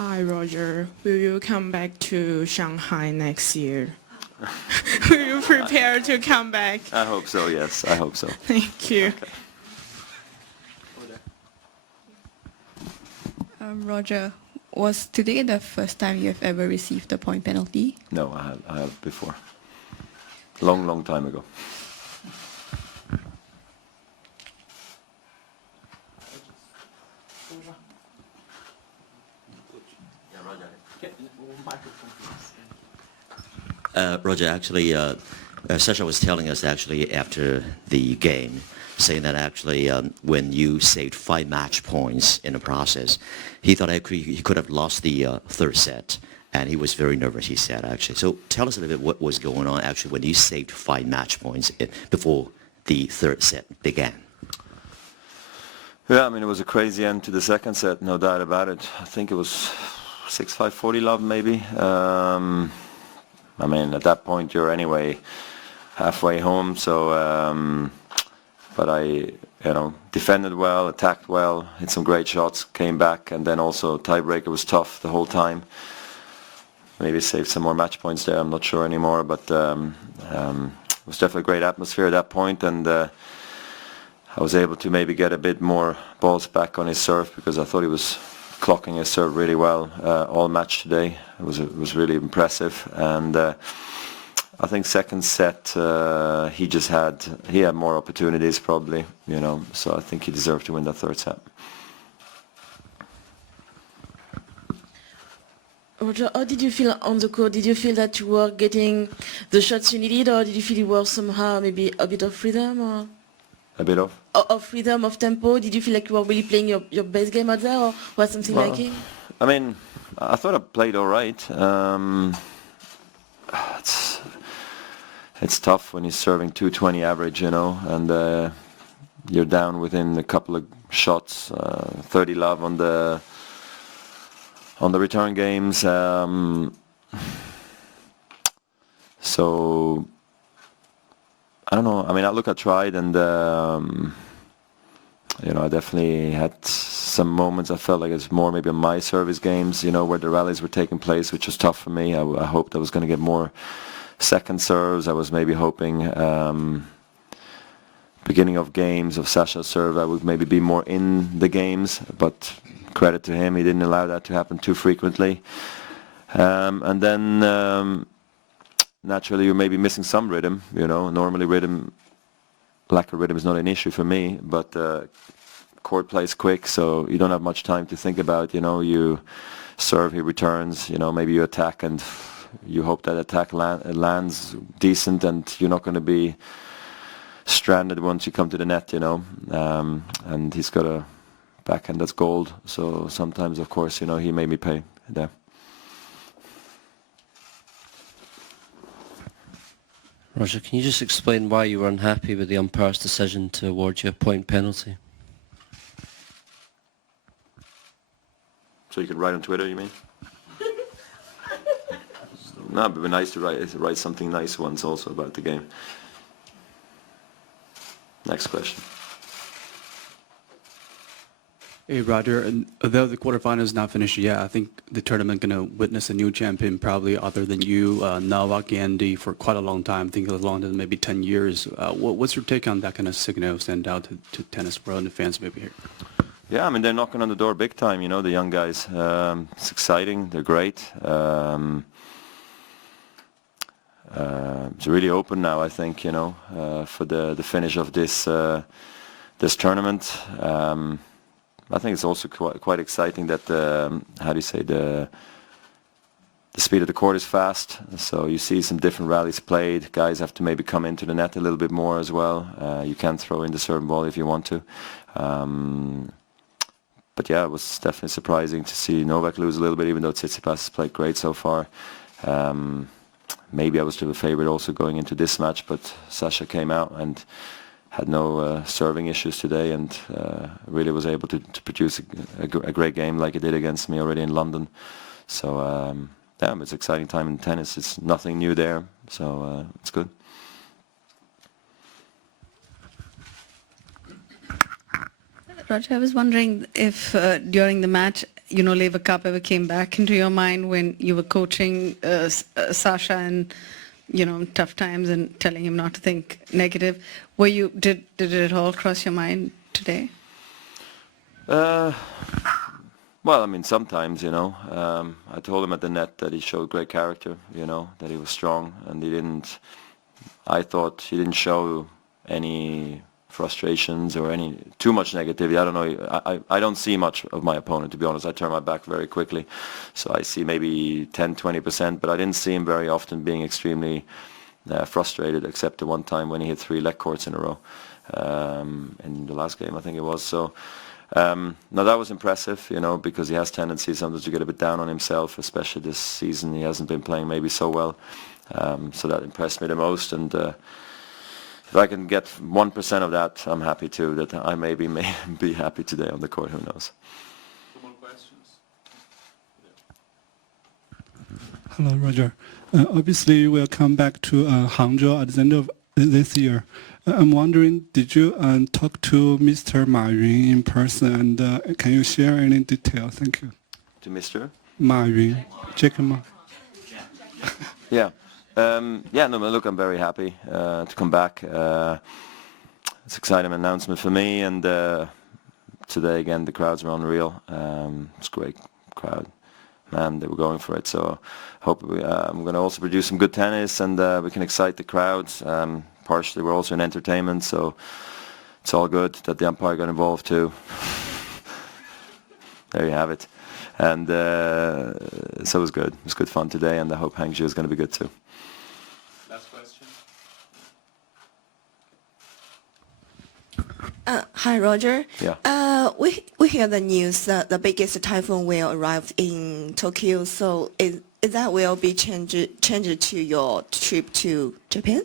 Hi, Roger. Will you come back to Shanghai next year? Will you prepare to come back? I hope so, yes, I hope so. Thank you. Okay. Roger, was today the first time you have ever received a point penalty? No, I have before. Long time ago. Roger, actually, Sasha was telling us actually after the game, saying that actually when you saved 5 match points in the process, he thought actually he could have lost the third set, and he was very nervous, he said, actually. So tell us a little bit what was going on actually when you saved 5 match points before the third set began. Yeah, I mean, it was a crazy end to the second set, no doubt about it. I think it was 6-5 40 love maybe. I mean, at that point you're anyway halfway home, so but I defended well, attacked well, hit some great shots, came back, and then also tiebreaker was tough the whole time. Maybe saved some more match points there, I'm not sure anymore, but it was definitely a great atmosphere at that point, and I was able to maybe get a bit more balls back on his serve because I thought he was clocking his serve really well all match today. It was really impressive, and I think second set he had more opportunities probably, so I think he deserved to win the third set. Roger, how did you feel on the court? Did you feel that you were getting the shots you needed, or did you feel you were somehow maybe a bit of freedom, or A bit of? Of freedom, of tempo? Did you feel like you were really playing your best game out there, or was something lacking? I mean, I thought I played all right. It's tough when you're serving 220 average, and you're down within a couple of shots, 30 love on the return games. So I don't know. I mean, I tried, and I definitely had some moments I felt like it's more maybe on my service games, where the rallies were taking place, which was tough for me. I hoped I was going to get more second serves. I was maybe hoping beginning of games of Sasha's serve I would maybe be more in the games, but credit to him, he didn't allow that to happen too frequently. And then naturally you're maybe missing some rhythm, normally lack of rhythm is not an issue for me, but court plays quick, so you don't have much time to think about, you serve, he returns, maybe you attack and you hope that attack lands decent, and you're not going to be stranded once you come to the net, and he's got a backhand that's gold, so sometimes of course, he made me pay there. Roger, can you just explain why you were unhappy with the umpire's decision to award you a point penalty? So you can write on Twitter, you mean? No, but it'd be nice to write something nice once also about the game. Next question. Hey Roger, though the quarterfinals is not finished yet, I think the tournament going to witness a new champion probably other than you, Novak and Andy, for quite a long time, I think as long as maybe 10 years. What's your take on that kind of signal send out to tennis world and the fans maybe here? Yeah, I mean, they're knocking on the door big time, the young guys. It's exciting, they're great. It's really open now, I think, for the finish of this tournament. I think it's also quite exciting that the speed of the court is fast, so you see some different rallies played. Guys have to maybe come into the net a little bit more as well. You can throw in the serve ball if you want to. But yeah, it was definitely surprising to see Novak lose a little bit, even though Tsitsipas has played great so far. Maybe I was still a favorite also going into this match, but Sasha came out and had no serving issues today, and really was able to produce a great game like he did against me already in London. So yeah, it's an exciting time in tennis. It's nothing new there, so it's good. Roger, I was wondering if during the match Laver Cup ever came back into your mind when you were coaching Sasha and, tough times and telling him not to think negative? Did it all cross your mind today? Well, I mean, sometimes, I told him at the net that he showed great character, that he was strong, and I thought he didn't show any frustrations or any too much negativity. I don't know. I don't see much of my opponent, to be honest. I turn my back very quickly, so I see maybe 10-20%, but I didn't see him very often being extremely frustrated, except the one time when he hit 3 leg courts in a row in the last game, I think it was. So no, that was impressive, because he has tendency sometimes to get a bit down on himself, especially this season. He hasn't been playing maybe so well, so that impressed me the most. And if I can get 1% of that, I'm happy too. That I maybe may be happy today on the court. Who knows? Two more questions. Hello, Roger. Obviously, we'll come back to Hangzhou at the end of this year. I'm wondering, did you talk to Mr. Ma Yun in person, and can you share any detail? Thank you. To Mr. Ma Yun, Jacob Ma. Yeah. Yeah, no, look, I'm very happy to come back. It's an exciting announcement for me, and today again the crowds were unreal. It's a great crowd, man. They were going for it. So hope I'm going to also produce some good tennis, and we can excite the crowds. Partially, we're also in entertainment, so it's all good that the umpire got involved too. There you have it. And so it was good. It was good fun today, and I hope Hangzhou is going to be good too. Last question. Hi, Roger. Yeah. We hear the news that the biggest typhoon will arrive in Tokyo. So is that will be changed to your trip to Japan?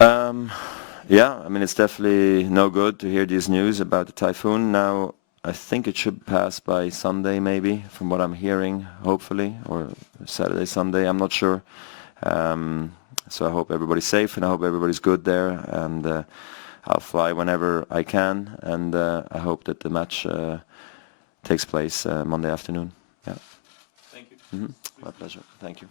Yeah, I mean, it's definitely no good to hear this news about the typhoon. Now, I think it should pass by Sunday, maybe, from what I'm hearing, hopefully, or Saturday, Sunday, I'm not sure. So I hope everybody's safe, and I hope everybody's good there, and I'll fly whenever I can, and I hope that the match takes place Monday afternoon. Yeah. Thank you. Mm-hmm. My pleasure. Thank you.